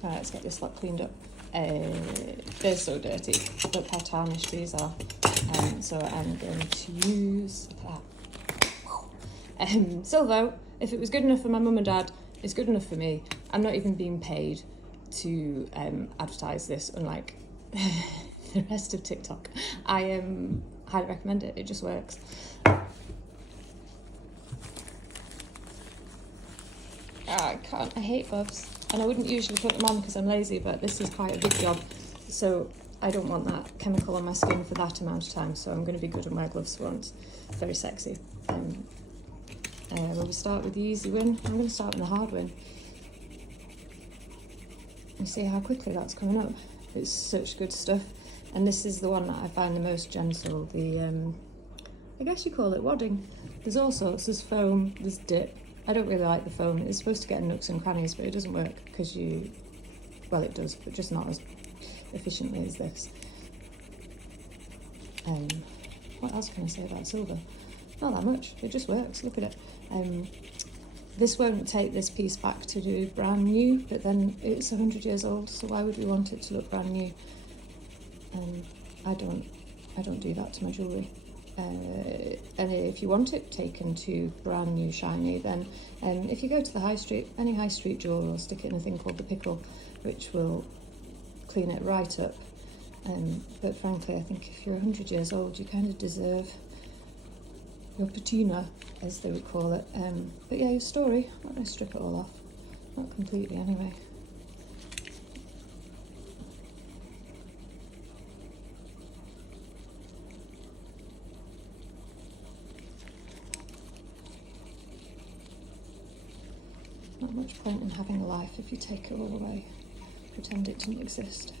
Right, let's get this lot cleaned up. They're so dirty. Look how tarnished these are. So I'm going to use that. Silvo, if it was good enough for my mum and dad, it's good enough for me. I'm not even being paid to advertise this, unlike the rest of TikTok. I highly recommend it. It just works. I can't. I hate gloves. And I wouldn't usually put them on because I'm lazy, but this is quite a big job. So I don't want that chemical on my skin for that amount of time. So I'm going to be good and wear gloves for once. Very sexy. We'll start with the easy win. I'm going to start with the hard win. You see how quickly that's coming up. It's such good stuff. And this is the one that I find the most gentle. The, I guess you call it wadding. There's all sorts. There's foam, there's dip. I don't really like the foam. It's supposed to get in nooks and crannies, but it doesn't work because well, it does, but just not as efficiently as this. What else can I say about silver? Not that much. It just works. Look at it. This won't take this piece back to do brand new, but then it's 100 years old, so why would we want it to look brand new? I don't do that to my jewellery. And if you want it taken to brand new shiny, then if you go to the high street, any high street jeweller will stick it in a thing called the pickle, which will clean it right up. But frankly, I think if you're 100 years old, you kind of deserve your patina, as they would call it. But yeah, your story, I'm not going to strip it all off. Not completely anyway. Not much point in having a life if you take it all away. Pretend it didn't exist.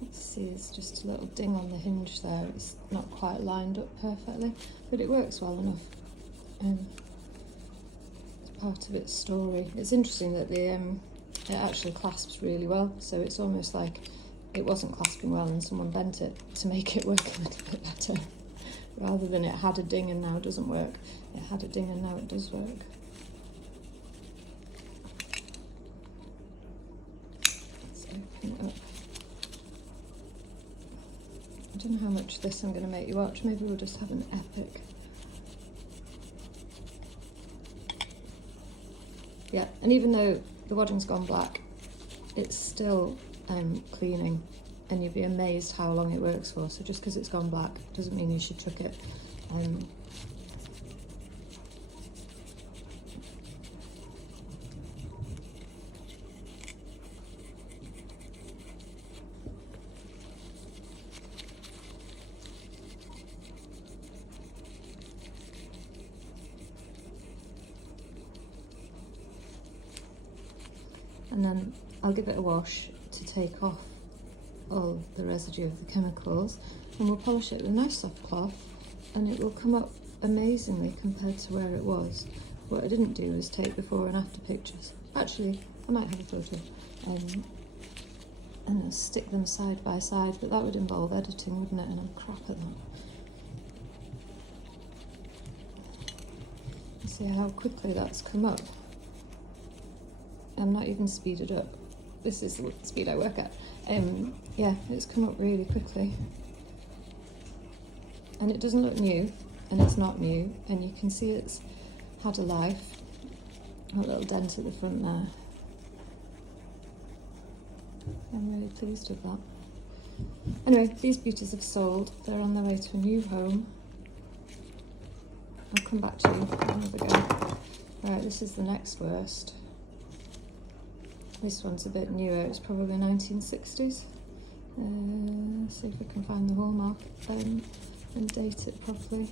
Let's see, it's just a little ding on the hinge there. It's not quite lined up perfectly, but it works well enough. It's part of its story. It's interesting that it actually clasps really well, so it's almost like it wasn't clasping well and someone bent it to make it work a little bit better. Rather than it had a ding and now it doesn't work. It had a ding and now it does work. Let's open it up. I don't know how much of this I'm going to make you watch. Maybe we'll just have an epic. Yeah, and even though the wadding's gone black, it's still cleaning. And you'd be amazed how long it works for. So just because it's gone black doesn't mean you should chuck it. And then I'll give it a wash to take off all the residue of the chemicals, and we'll polish it with a nice soft cloth, and it will come up amazingly compared to where it was. What I didn't do was take before and after pictures. Actually, I might have a photo, and I'll stick them side by side, but that would involve editing, wouldn't it? And I'm crap at that. You see how quickly that's come up? I'm not even speeded up. This is the speed I work at. Yeah, it's come up really quickly. And it doesn't look new, and it's not new, and you can see it's had a life. A little dent at the front there. I'm really pleased with that. Anyway, these beauties have sold. They're on their way to a new home. I'll come back to you. Another go. Right, this is the next worst. This one's a bit newer, it's probably 1960s. See if we can find the hallmark and date it properly.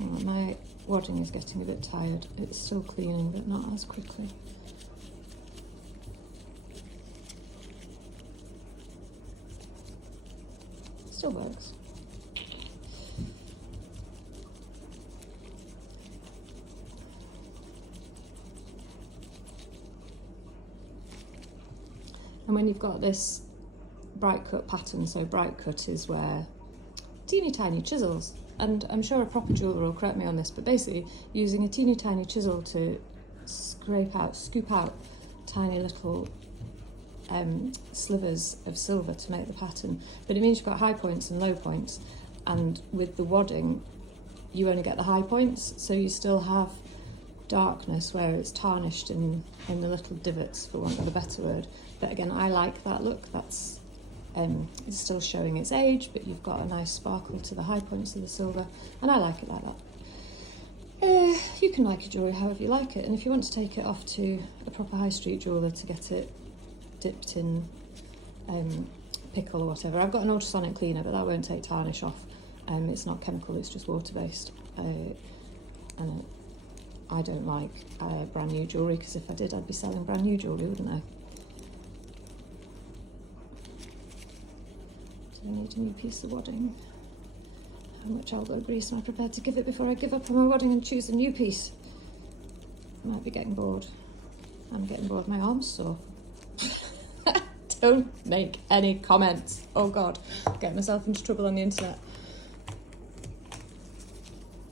Oh, my wadding is getting a bit tired. It's still cleaning, but not as quickly. Still works. And when you've got this bright cut pattern. So bright cut is where teeny tiny chisels, and I'm sure a proper jeweller will correct me on this, but basically using a teeny tiny chisel to scoop out tiny little slivers of silver to make the pattern. But it means you've got high points and low points, and with the wadding you only get the high points, so you still have darkness where it's tarnished in the little divots, for want of a better word. But again, I like that look. That's it's still showing its age, but you've got a nice sparkle to the high points of the silver, and I like it like that. You can like your jewellery however you like it, and if you want to take it off to a proper high street jeweller to get it dipped in pickle or whatever, I've got an ultrasonic cleaner, but that won't take tarnish off. It's not chemical, it's just water based. And I don't like brand new jewellery, because if I did, I'd be selling brand new jewellery, wouldn't I? Do I need a new piece of wadding? How much elbow grease am I prepared to give it before I give up on my wadding and choose a new piece? I might be getting bored. I'm getting bored, my arm's sore. Don't make any comments. Oh God, get myself into trouble on the internet.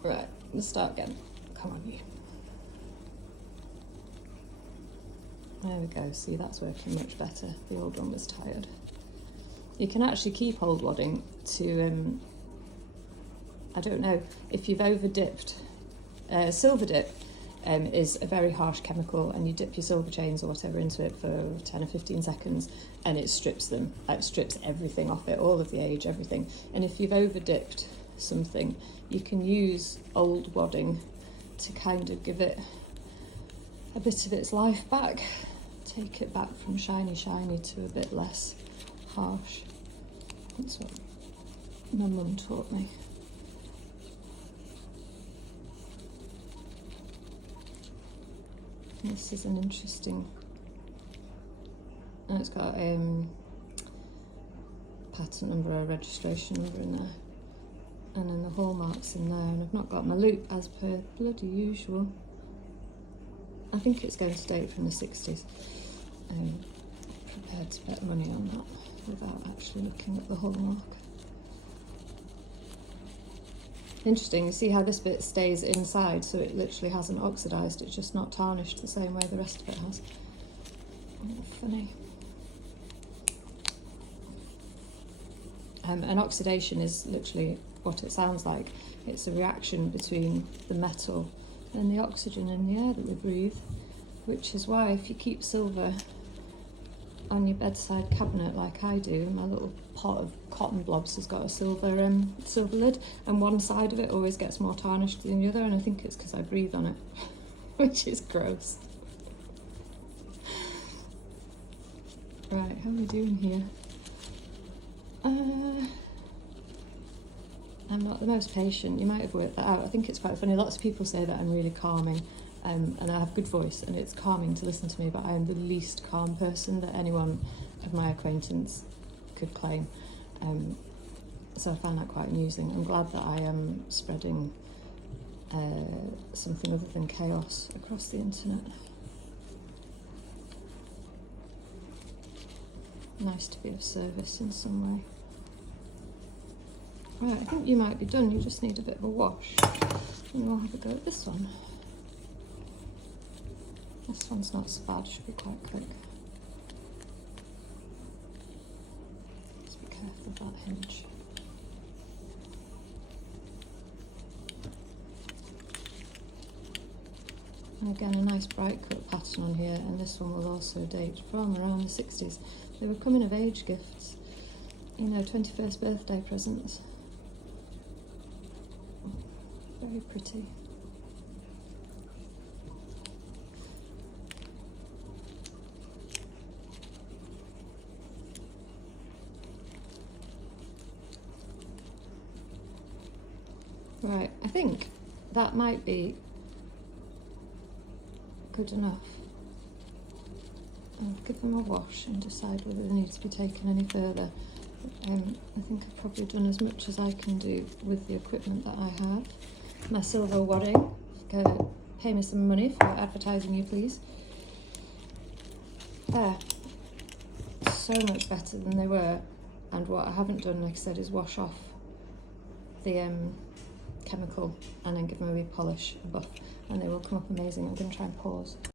Right, let's start again. Come on, you. There we go, see, that's working much better. The old one was tired. You can actually keep old wadding to, I don't know, if you've over dipped. Silver dip is a very harsh chemical, and you dip your silver chains or whatever into it for 10 or 15 seconds and it strips them. It strips everything off it, all of the age, everything. And if you've over dipped something, you can use old wadding to kind of give it a bit of its life back. Take it back from shiny to a bit less harsh. That's what my mum taught me. This is an interesting, and it's got a patent number, a registration number in there, and then the hallmarks in there, and I've not got my loop as per bloody usual. I think it's going to date from the 60s. Prepared to bet money on that without actually looking at the hallmark. Interesting, you see how this bit stays inside, so it literally hasn't oxidised, it's just not tarnished the same way the rest of it has. Oh, funny. And oxidation is literally what it sounds like. It's a reaction between the metal and the oxygen in the air that we breathe, which is why if you keep silver on your bedside cabinet like I do, my little pot of cotton blobs has got a silver lid, and one side of it always gets more tarnished than the other, and I think it's because I breathe on it, which is gross. Right, how are we doing here? I'm not the most patient, you might have worked that out. I think it's quite funny, lots of people say that I'm really calming, and I have a good voice and it's calming to listen to me, but I am the least calm person that anyone of my acquaintance could claim. So I find that quite amusing. I'm glad that I am spreading something other than chaos across the internet. Nice to be of service in some way. Right, I think you might be done, you just need a bit of a wash. And we'll have a go at this one. This one's not so bad, should be quite quick. Just be careful of that hinge. And again, a nice bright cut pattern on here, and this one will also date from around the 60s. They were coming of age gifts, you know, 21st birthday presents. Very pretty. Right, I think that might be good enough. I'll give them a wash and decide whether they need to be taken any further. I think I've probably done as much as I can do with the equipment that I have. My silver wadding, pay me some money for advertising you please. There, so much better than they were. And what I haven't done, like I said, is wash off the chemical and then give them a wee polish, a buff, and they will come up amazing. I'm going to try and pause.